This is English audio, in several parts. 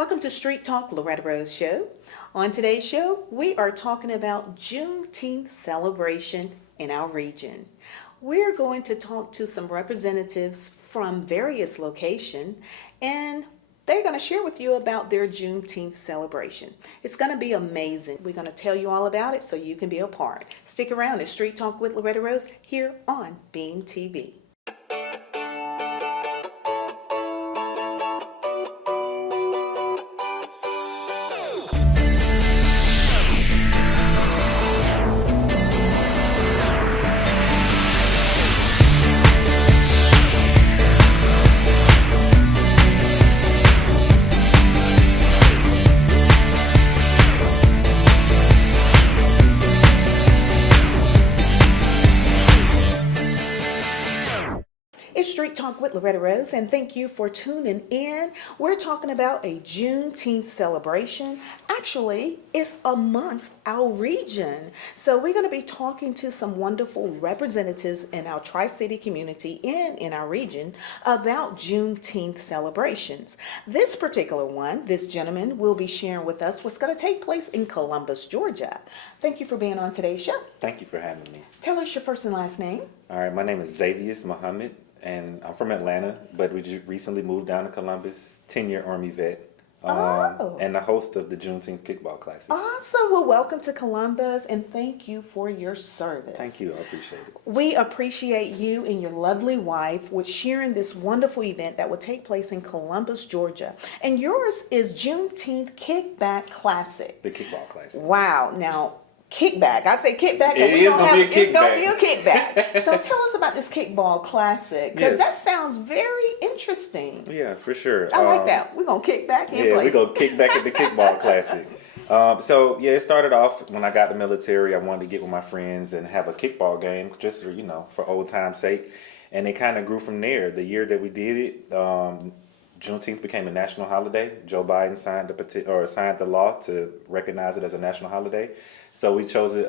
Welcome to Street Talk, Loretta Rose Show. On today's show, we are talking about Juneteenth celebration in our region. We're going to talk to some representatives from various locations, and they're going to share with you about their Juneteenth celebration. It's going to be amazing. We're going to tell you all about it so you can be a part. Stick around at Street Talk with Loretta Rose here on Beam TV. It's Street Talk with Loretta Rose, and thank you for tuning in. We're talking about a Juneteenth celebration. Actually, it's amongst our region. So we're going to be talking to some wonderful representatives in our Tri-City community and in our region about Juneteenth celebrations. This particular one, this gentleman will be sharing with us what's going to take place in Columbus, Georgia. Thank you for being on today's show. Thank you for having me. Tell us your first and last name. All right, my name is Xavier Muhammad, and I'm from Atlanta, but we just recently moved down to Columbus, 10-year Army vet, and the host of the Juneteenth Kickball Classic. Awesome. Well, welcome to Columbus, and thank you for your service. Thank you. I appreciate it. We appreciate you and your lovely wife with sharing this wonderful event that will take place in Columbus, Georgia. And yours is Juneteenth Kickback Classic. The Kickball Classic. Wow. Now, kickback. I say kickback, It and is gonna be a it's going to be kickback. a kickback. So tell us about this Kickball Classic, because Yes. that sounds very interesting. Yeah, for sure. I like that. We're going to kick back and Yeah, play. we're going to kick back at the Kickball Classic. It started off when I got the military. I wanted to get with my friends and have a kickball game, just for old time's sake. And it kind of grew from there. The year that we did it, Juneteenth became a national holiday. Joe Biden signed the law to recognize it as a national holiday. So we chose it.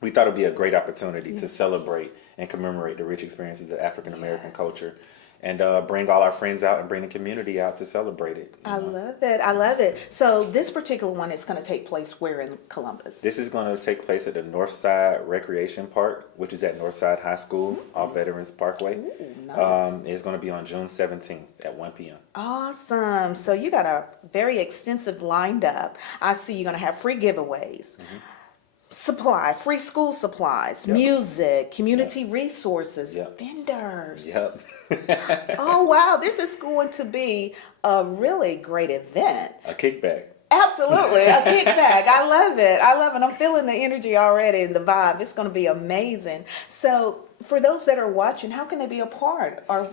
We thought it'd be a great opportunity to celebrate and commemorate the rich experiences of African American culture, and bring all our friends out and bring the community out to celebrate it. I love it. I love it. So this particular one is going to take place where in Columbus? This is going to take place at the Northside Recreation Park, which is at Northside High School off Veterans Parkway. Ooh, nice. It's going to be on June 17th at 1 p.m. Awesome. So you got a very extensive lined up. I see you're going to have free giveaways. Free school supplies, music, community resources, vendors. Yep. Oh, wow. This is going to be a really great event. A kickback. Absolutely. A kickback. I love it. I love it. I'm feeling the energy already and the vibe. It's going to be amazing. So for those that are watching, how can they be a part? Are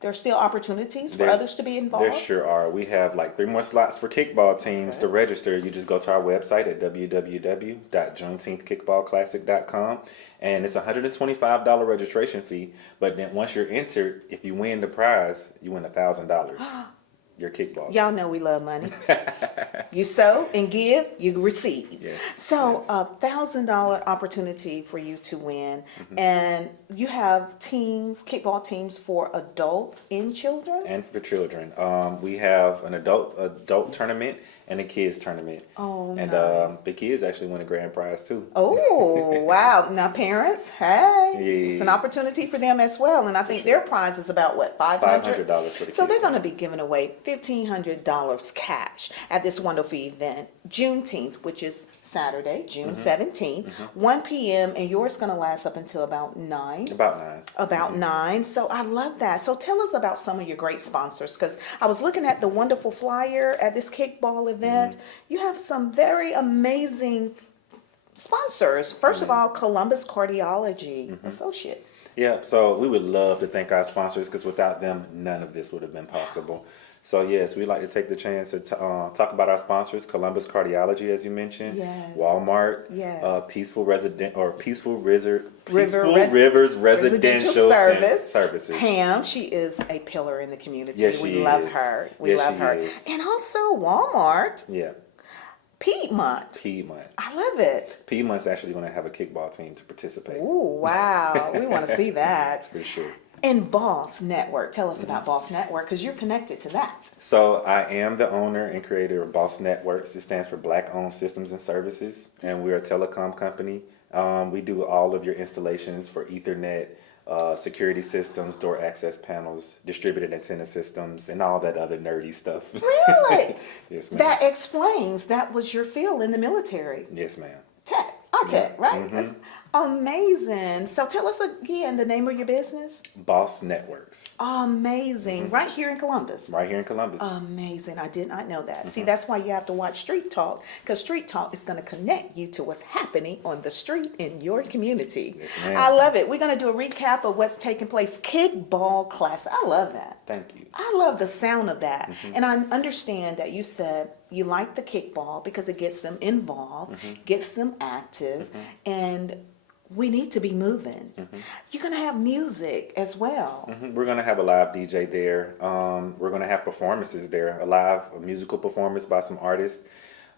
there still opportunities for others to be involved? There sure are. We have like 3 more slots for kickball teams to register. You just go to our website at www.juneteenthkickballclassic.com, and it's a $125 registration fee. But then once you're entered, if you win the prize, you win $1,000. Your kickball. Y'all know we love money. You sow and give, you receive. Yes. So $1,000 opportunity for you to win. And you have teams, kickball teams for adults and children? And for children. We have an adult tournament and a kids tournament. Oh, and nice. the kids actually win a grand prize too. Oh, wow. Now, parents, hey, Yeah. it's an opportunity for them as well. And I think their prize is about, what, $500? $500 for the So kids. they're going to be giving away $1,500 cash at this wonderful event, Juneteenth, which is Saturday, June 17th, 1 p.m., and yours going to last up until about 9. About 9. About 9. So I love that. So tell us about some of your great sponsors, because I was looking at the wonderful flyer at this kickball event. You have some very amazing sponsors. First of all, Columbus Cardiology Associate. Yeah, so we would love to thank our sponsors, because without them, none of this would have been possible. So yes, we'd like to take the chance to talk about our sponsors: Columbus Cardiology, as you mentioned, Yes. Walmart, Yes. Peaceful Rivers Residential Services. Pam, she is a pillar in the community. Yes, we she love is. her. We Yes, love she her. is. And also Walmart, Yeah, Piedmont. Piedmont. I love it. Piedmont's actually going to have a kickball team to participate. Ooh, wow. We want to see that. For sure. And Boss Network. Tell us about Boss Network because you're connected to that. So I am the owner and creator of Boss Networks. It stands for Black Owned Systems and Services, and we're a telecom company. We do all of your installations for Ethernet, security systems, door access panels, distributed antenna systems, and all that other nerdy stuff. Really? Yes, ma'am. That explains that was your field in the military. Yes, ma'am. Tech. Tech, right? That's amazing. So tell us again the name of your business. Boss Networks. Amazing. Right here in Columbus. Right here in Columbus. Amazing. I did not know that. See, that's why you have to watch Street Talk because Street Talk is going to connect you to what's happening on the street in your community. Yes, ma'am. I love it. We're going to do a recap of what's taking place. Kickball class. I love that. Thank you. I love the sound of that. And I understand that you said you like the kickball because it gets them involved, gets them active, and we need to be moving. You're going to have music as well. We're going to have a live DJ there. We're going to have performances there, a musical performance by some artists.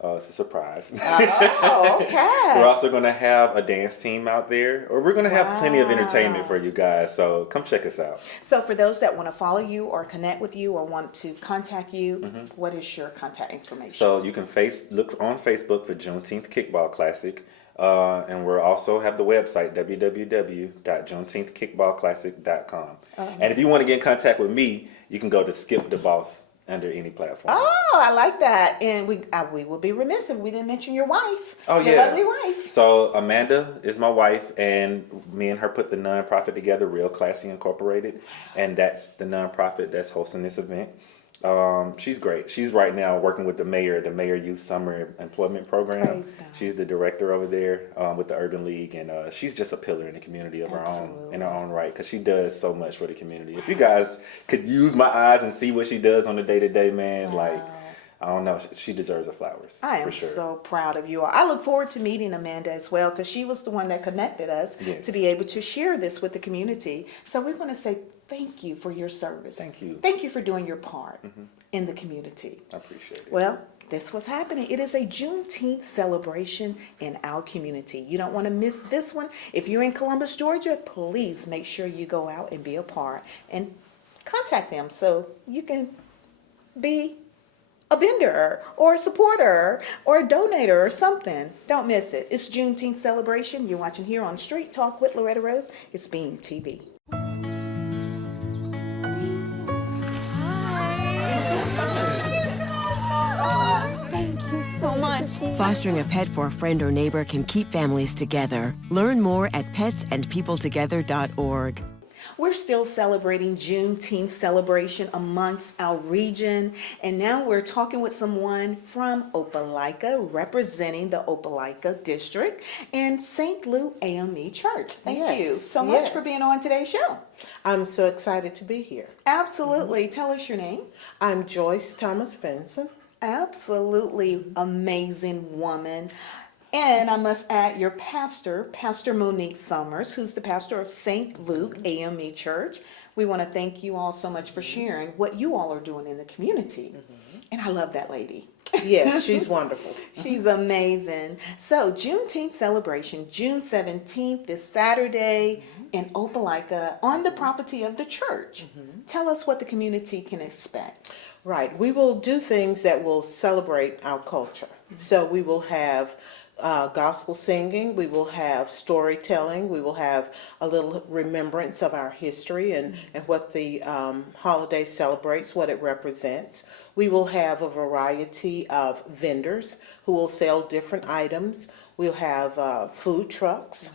It's a surprise. Oh, okay. We're also going to have a dance team out there, or we're going to have plenty of entertainment for you guys. So come check us out. So for those that want to follow you or connect with you or want to contact you, what is your contact information? So you can look on Facebook for Juneteenth Kickball Classic. And we'll also have the website, www.juneteenthkickballclassic.com. And if you want to get in contact with me, you can go to Skip the Boss under any platform. Oh, I like that. And we will be remiss if we didn't mention your wife. Oh, your yeah. lovely wife. So Amanda is my wife, and me and her put the nonprofit together, Real Classy Incorporated, and that's the nonprofit that's hosting this event. She's great. She's right now working with the Mayor Youth Summer Employment Program. Praise God. She's the director over there with the Urban League, and she's just a pillar in the community of her own, in her own right, because she does so much for the community. If you guys could use my eyes and see what she does on the day-to-day, man, like, I don't know, she deserves her flowers. I am for sure. so proud of you all. I look forward to meeting Amanda as well because she was the one that connected us to be able to share this with the community. So we want to say thank you for your service. Thank you. Thank you for doing your part in the community. I appreciate it. Well, this was happening. It is a Juneteenth celebration in our community. You don't want to miss this one. If you're in Columbus, Georgia, please make sure you go out and be a part and contact them so you can be a vendor or a supporter or a donator or something. Don't miss it. It's Juneteenth celebration. You're watching here on Street Talk with Loretta Rose. It's Beam TV. Thank you so much. Fostering a pet for a friend or neighbor can keep families together. Learn more at petsandpeopletogether.org. We're still celebrating Juneteenth celebration amongst our region, and now we're talking with someone from Opelika, representing the Opelika district and St. Luke AME Church. Thank you so much for being on today's show. I'm so excited to be here. Absolutely. Tell us your name. I'm Joyce Thomas Benson. Absolutely amazing woman. And I must add your pastor, Pastor Monique Summers, who's the pastor of St. Luke AME Church. We want to thank you all so much for sharing what you all are doing in the community. And I love that lady. Yes, she's wonderful. She's amazing. So Juneteenth celebration, June 17th, this Saturday in Opelika on the property of the church. Tell us what the community can expect. Right. We will do things that will celebrate our culture. So we will have gospel singing, we will have storytelling, we will have a little remembrance of our history and what the holiday celebrates, what it represents. We will have a variety of vendors who will sell different items. We'll have food trucks,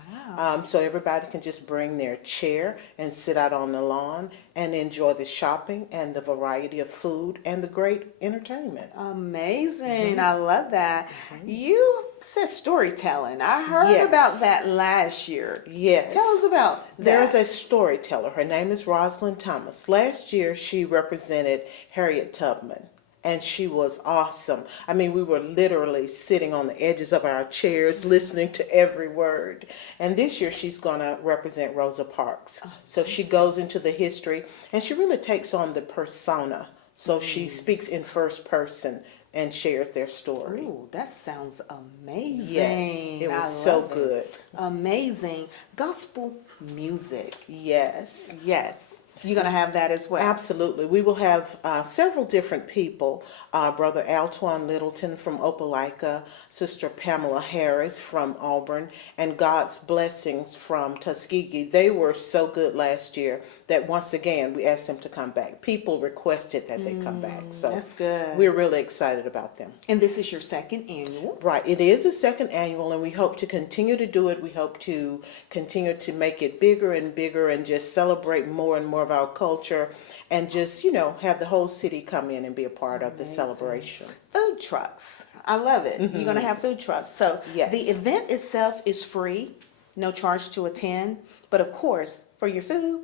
so everybody can just bring their chair and sit out on the lawn and enjoy the shopping and the variety of food and the great entertainment. Amazing. I love that. You said storytelling. I heard about that last year. Yes. Tell us about that. There's a storyteller. Her name is Rosalind Thomas. Last year, she represented Harriet Tubman. And she was awesome. I mean, we were literally sitting on the edges of our chairs listening to every word. And this year she's going to represent Rosa Parks. So she goes into the history and she really takes on the persona. So she speaks in first person and shares their story. Ooh, that sounds amazing. Yes, it I was so love it. good. Amazing. Gospel music. Yes. Yes. You're going to have that as well. Absolutely. We will have several different people. Brother Altuan Littleton from Opelika, Sister Pamela Harris from Auburn, and God's Blessings from Tuskegee. They were so good last year that once again we asked them to come back. People requested that they come back. So that's good. We're really excited about them. And this is your second annual. Right. It is a second annual, and we hope to continue to do it. We hope to continue to make it bigger and bigger and just celebrate more and more of our culture and just, have the whole city come in and be a part of the celebration. Food trucks. I love it. You're going to have food trucks. So Yes. the event itself is free, no charge to attend. But of course, for your food,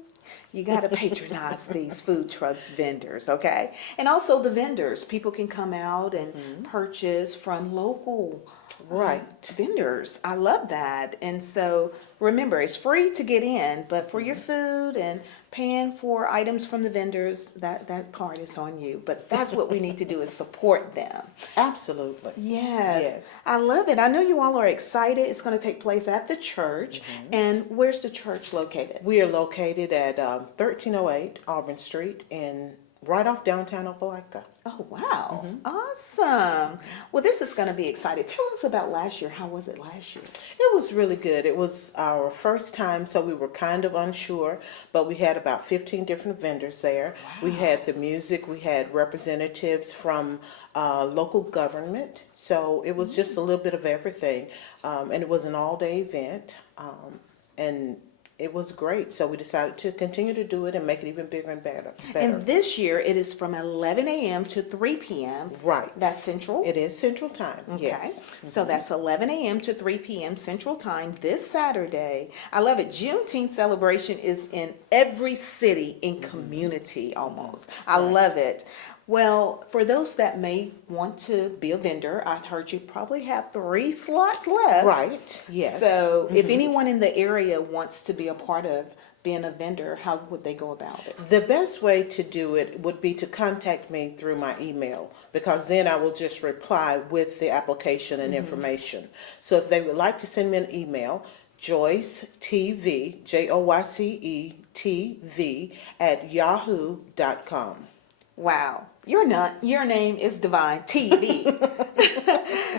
you got to patronize these food trucks vendors, okay? And also the vendors. People can come out and purchase from local vendors. I love that. And so remember, it's free to get in, but for your food and paying for items from the vendors, that part is on you. But that's what we need to do is support them. Absolutely. Yes. I love it. I know you all are excited. It's going to take place at the church. And where's the church located? We are located at 1308 Auburn Street right off downtown Opelika. Oh, wow. Awesome. Well, this is going to be exciting. Tell us about last year. How was it last year? It was really good. It was our first time, so we were kind of unsure, but we had about 15 different vendors there. We had the music. We had representatives from local government. So it was just a little bit of everything. And it was an all-day event. And it was great. So we decided to continue to do it and make it even bigger and better. And this year, it is from 11 a.m. to 3 p.m. Right. That's Central? It is Central Time, Okay. yes. So that's 11 a.m. to 3 p.m. Central Time this Saturday. I love it. Juneteenth celebration is in every city and community almost. I love it. Well, for those that may want to be a vendor, I heard you probably have 3 slots left. Right, yes. So if anyone in the area wants to be a part of being a vendor, how would they go about it? The best way to do it would be to contact me through my email, because then I will just reply with the application and information. So if they would like to send me an email, Joyce TV, JOYCE TV @yahoo.com. Wow. Your name is Divine TV.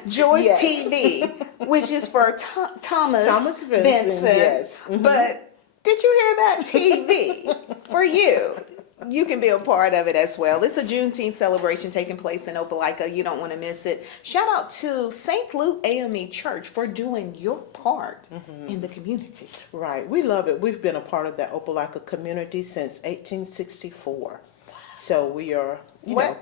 Joyce Yes. TV, which is for Thomas Vincent, Benson. yes. But did you hear that? TV for you. You can be a part of it as well. It's a Juneteenth celebration taking place in Opelika. You don't want to miss it. Shout out to St. Luke AME Church for doing your part in the community. Right, we love it. We've been a part of that Opelika community since 1864. So we are,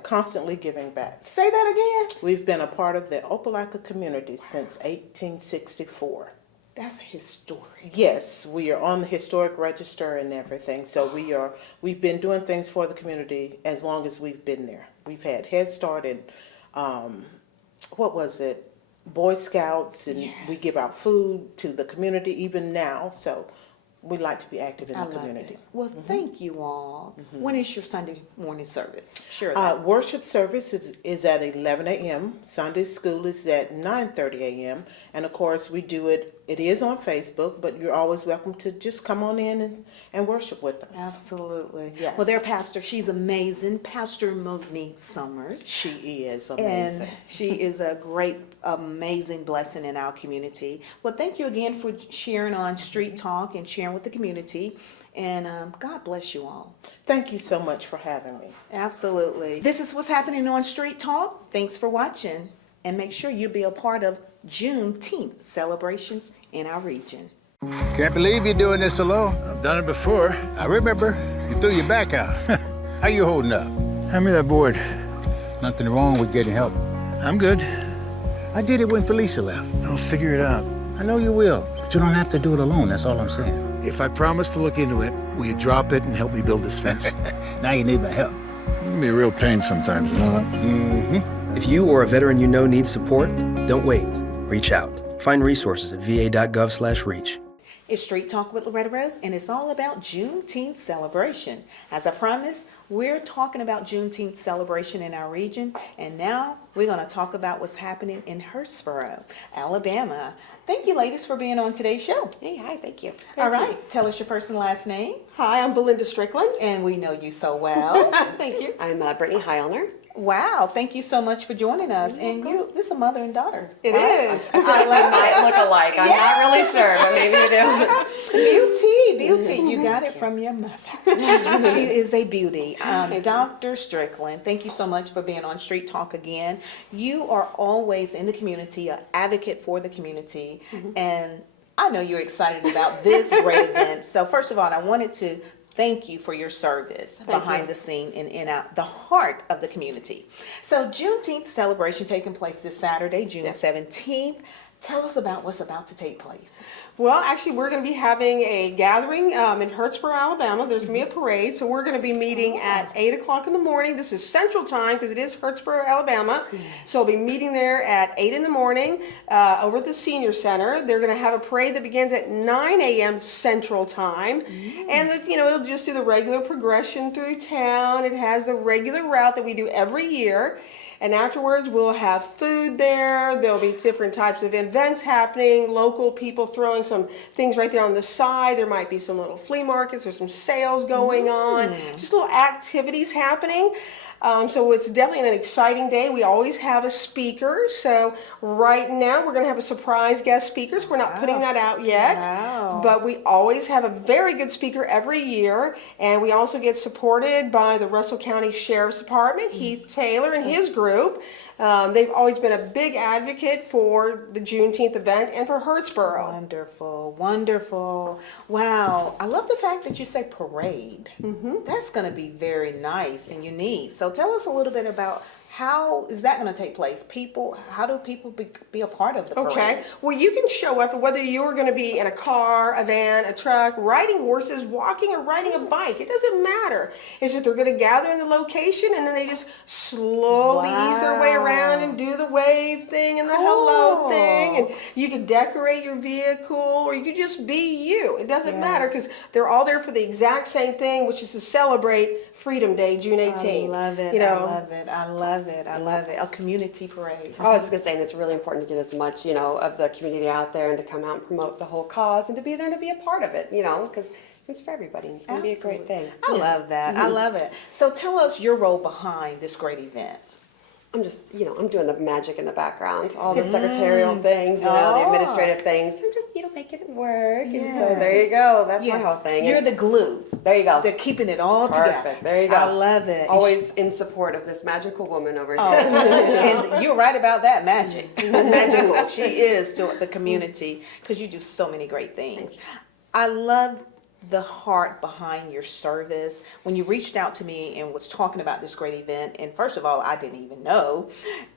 constantly giving back. Say that again. We've been a part of the Opelika community since 1864. That's historic. Yes, we are on the historic register and everything. So we've been doing things for the community as long as we've been there. We've had Head Start and Boy Scouts, and we give out food to the community even now. So we like to be active in the community. Well, thank you all. When is your Sunday morning service? Sure. Worship service is at 11 a.m. Sunday school is at 9:30 a.m. And of course, we do it. It is on Facebook, but you're always welcome to just come on in and worship with us. Absolutely. Yes. Well, their pastor, she's amazing. Pastor Monique Summers. She is amazing. And she is a great, amazing blessing in our community. Well, thank you again for sharing on Street Talk and sharing with the community. And God bless you all. Thank you so much for having me. Absolutely. This is what's happening on Street Talk. Thanks for watching. And make sure you be a part of Juneteenth celebrations in our region. Can't believe you're doing this alone. I've done it before. I remember you threw your back out. How you holding up? Hand me that board. Nothing wrong with getting help. I'm good. I did it when Felicia left. I'll figure it out. I know you will, but you don't have to do it alone. That's all I'm saying. If I promise to look into it, will you drop it and help me build this fence? Now you need my help. It can be a real pain sometimes, you know that? If you or a veteran you know needs support, don't wait. Reach out. Find resources at va.gov/reach. It's Street Talk with Loretta Rose, and it's all about Juneteenth celebration. As I promised, we're talking about Juneteenth celebration in our region, and now we're going to talk about what's happening in Hurtsboro, Alabama. Thank you, ladies, for being on today's show. Hey, hi, thank you. All right, tell us your first and last name, Hi, I'm Belinda Strickland. and we know you so well. Thank you. I'm Brittany Heilner. Wow, thank you so much for joining us. And this is a mother and daughter. It right? is. I might look alike. I'm not really sure, but maybe you do. Beauty. You got it from your mother. She is a beauty. Dr. Strickland, thank you so much for being on Street Talk again. You are always in the community, an advocate for the community, and I know you're excited about this great event. So first of all, I wanted to thank you for your service behind the scene and in the heart of the community. So Juneteenth celebration taking place this Saturday, June 17th. Tell us about what's about to take place. Well, actually, we're going to be having a gathering in Hurtsboro, Alabama. There's going to be a parade, so we're going to be meeting at 8 o'clock in the morning. This is Central Time because it is Hurtsboro, Alabama. So we'll be meeting there at 8 in the morning over at the Senior Center. They're going to have a parade that begins at 9 a.m. Central Time. And, it'll just do the regular progression through town. It has the regular route that we do every year. And afterwards, we'll have food there. There'll be different types of events happening, local people throwing some things right there on the side. There might be some little flea markets or some sales going on, just little activities happening. So it's definitely an exciting day. We always have a speaker. So right now we're going to have a surprise guest speaker. So we're not putting that out yet. Wow. But we always have a very good speaker every year. And we also get supported by the Russell County Sheriff's Department, Heath Taylor and his group. They've always been a big advocate for the Juneteenth event and for Hurtsboro. Wonderful. Wow. I love the fact that you say parade. That's going to be very nice and unique. So tell us a little bit about how is that going to take place? How do people be a part of the parade? Okay. Well, you can show up, whether you're going to be in a car, a van, a truck, riding horses, walking, or riding a bike. It doesn't matter. It's just they're going to gather in the location, and then they just slowly ease their way around and do the wave thing and the hello thing. And you could decorate your vehicle, or you could just be you. It doesn't matter because they're all there for the exact same thing, which is to celebrate Freedom Day, June 18th. I love it. I love it. A community parade. I was just going to say, and it's really important to get as much, of the community out there and to come out and promote the whole cause and to be there and to be a part of it, because it's for everybody. It's going to be a great thing. I love that. I love it. So tell us your role behind this great event. I'm just, I'm doing the magic in the background, all the secretarial things, the administrative things. I'm just, making it work. And so there you go. That's my whole thing. You're the glue. There you go. They're keeping it all together. Perfect. There you go. I love it. Always in support of this magical woman over here. And you're right about that magic. Magical. She is to the community because you do so many great things. I love the heart behind your service. When you reached out to me and was talking about this great event, and first of all, I didn't even know,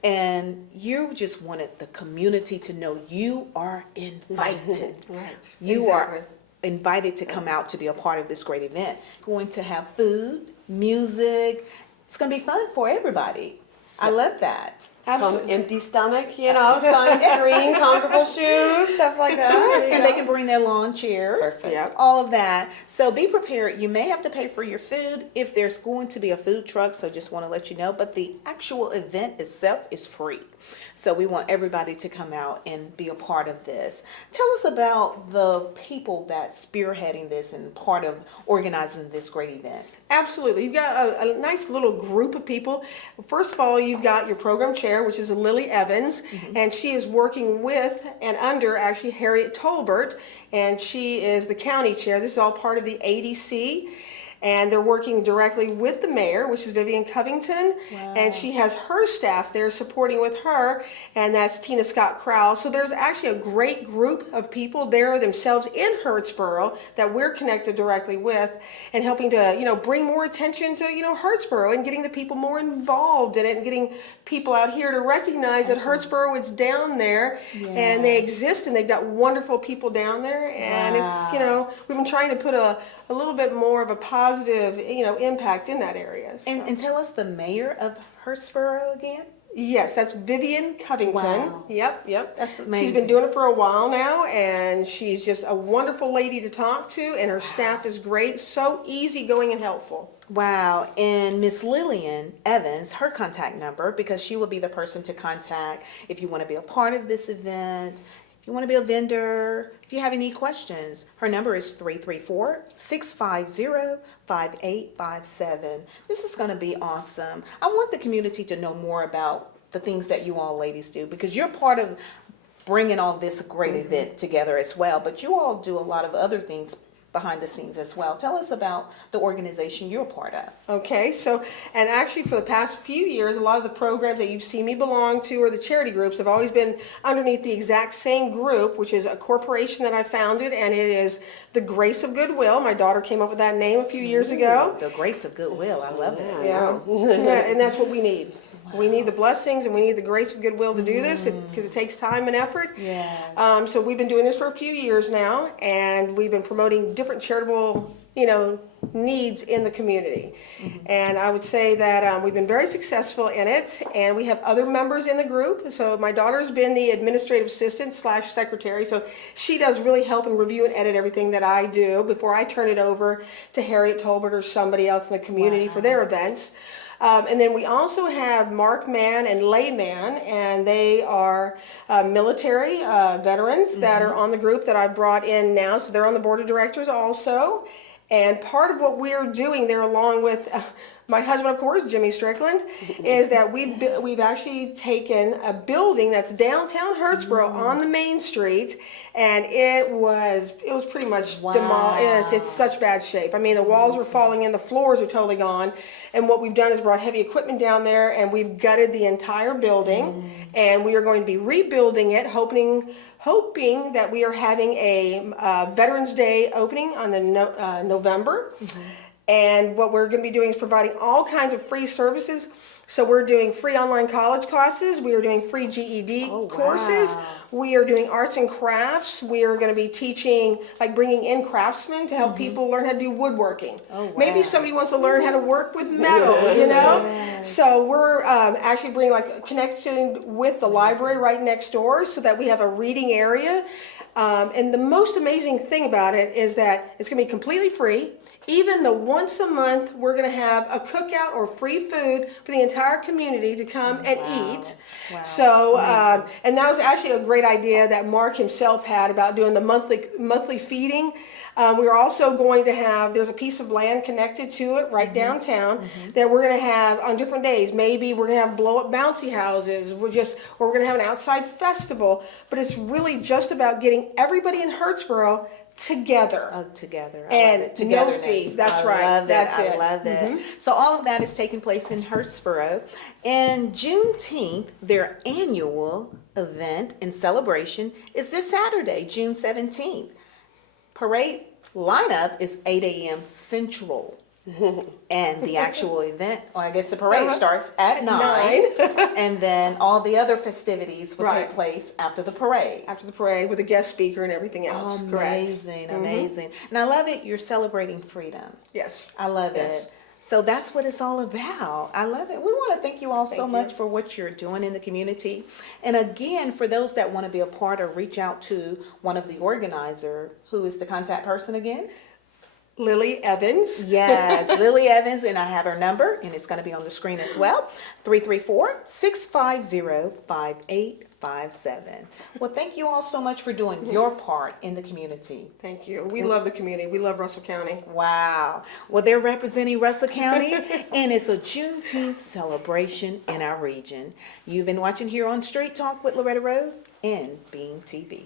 and you just wanted the community to know you are invited. Right. You are invited to come out to be a part of this great event. Going to have food, music. It's going to be fun for everybody. I love that. Come empty stomach, sunscreen, comfortable shoes, stuff like that. Yes, and they can bring their lawn chairs, Perfect. all of that. So be prepared. You may have to pay for your food if there's going to be a food truck, so just want to let you know. But the actual event itself is free. So we want everybody to come out and be a part of this. Tell us about the people that's spearheading this and part of organizing this great event. Absolutely. You've got a nice little group of people. First of all, you've got your program chair, which is Lily Evans, and she is working with and under actually Harriet Tolbert, and she is the county chair. This is all part of the ADC. And they're working directly with the mayor, which is Vivian Covington, and she has her staff there supporting with her, and that's Tina Scott Crowell. So there's actually a great group of people there themselves in Hurtsboro that we're connected directly with, and helping to bring more attention to Hurtsboro and getting the people more involved in it and getting people out here to recognize that Hurtsboro is down there and they exist and they've got wonderful people down there, and it's we've been trying to put a little bit more of a positive, impact in that area. So. And tell us the mayor of Hurtsboro again. Yes, that's Vivian Covington. Wow. Yep. That's She's amazing. been doing it for a while now, and she's just a wonderful lady to talk to, and her staff is great, so easygoing and helpful. Wow. And Miss Lillian Evans, her contact number, because she will be the person to contact if you want to be a part of this event, if you want to be a vendor, if you have any questions. Her number is 334-650-5857. This is going to be awesome. I want the community to know more about the things that you all ladies do, because you're part of bringing all this great event together as well, but you all do a lot of other things behind the scenes as well. Tell us about the organization you're a part of. Okay, so, and actually for the past few years, a lot of the programs that you've seen me belong to or the charity groups have always been underneath the exact same group, which is a corporation that I founded, and it is the Grace of Goodwill. My daughter came up with that name a few years ago. The Grace of Goodwill. I love it. Yeah, and that's what we need. We need the blessings and we need the grace of goodwill to do this because it takes time and effort. Yes. So we've been doing this for a few years now, and we've been promoting different charitable, needs in the community. And I would say that we've been very successful in it, and we have other members in the group. So my daughter's been the administrative assistant / secretary, so she does really help and review and edit everything that I do before I turn it over to Harriet Tolbert or somebody else in the community for their events. And then we also have Mark Mann and Lay Mann, and they are military veterans that are on the group that I brought in now. So they're on the board of directors also. And part of what we're doing there, along with my husband, of course, Jimmy Strickland, is that we've actually taken a building that's downtown Hurtsboro on the main street, and it was pretty much demolished. It's such bad shape. I mean, the walls are falling in, the floors are totally gone, and what we've done is brought heavy equipment down there, and we've gutted the entire building, and we are going to be rebuilding it, hoping that we are having a Veterans Day opening on the November. And what we're going to be doing is providing all kinds of free services. So we're doing free online college classes. We are doing free GED courses. We are doing arts and crafts. We are going to be teaching, bringing in craftsmen to help people learn how to do woodworking. Maybe somebody wants to learn how to work with metal, So we're actually bringing a connection with the library right next door so that we have a reading area. And the most amazing thing about it is that it's going to be completely free. Even the once a month, we're going to have a cookout or free food for the entire community to come and eat. So, and that was actually a great idea that Mark himself had about doing the monthly feeding. We are also going to have, there's a piece of land connected to it right downtown that we're going to have on different days. Maybe we're going to have blow up bouncy houses. Or we're going to have an outside festival. But it's really just about getting everybody in Hurtsboro together. Together. And love it. Togetherness. no fees. That's I right. Love That's it. it. I love it. So all of that is taking place in Hurtsboro. And Juneteenth, their annual event and celebration, is this Saturday, June 17th. Parade lineup is 8 a.m. Central. And the actual event, I guess the parade starts at 9. And then all the other festivities will take place after the parade. After the parade with a guest speaker and everything else. Amazing, amazing. And I love it. You're celebrating freedom. Yes. I love it. So that's what it's all about. I love it. We want to thank you all so much for what you're doing in the community. And again, for those that want to be a part or reach out to one of the organizers, who is the contact person again? Lily Evans. Yes, Lily Evans, and I have her number, and it's going to be on the screen as well, 334-650-5857. Well, thank you all so much for doing your part in the community. Thank you. We love the community. We love Russell County. Wow. Well, they're representing Russell County, and it's a Juneteenth celebration in our region. You've been watching here on Street Talk with Loretta Rose and Beam TV.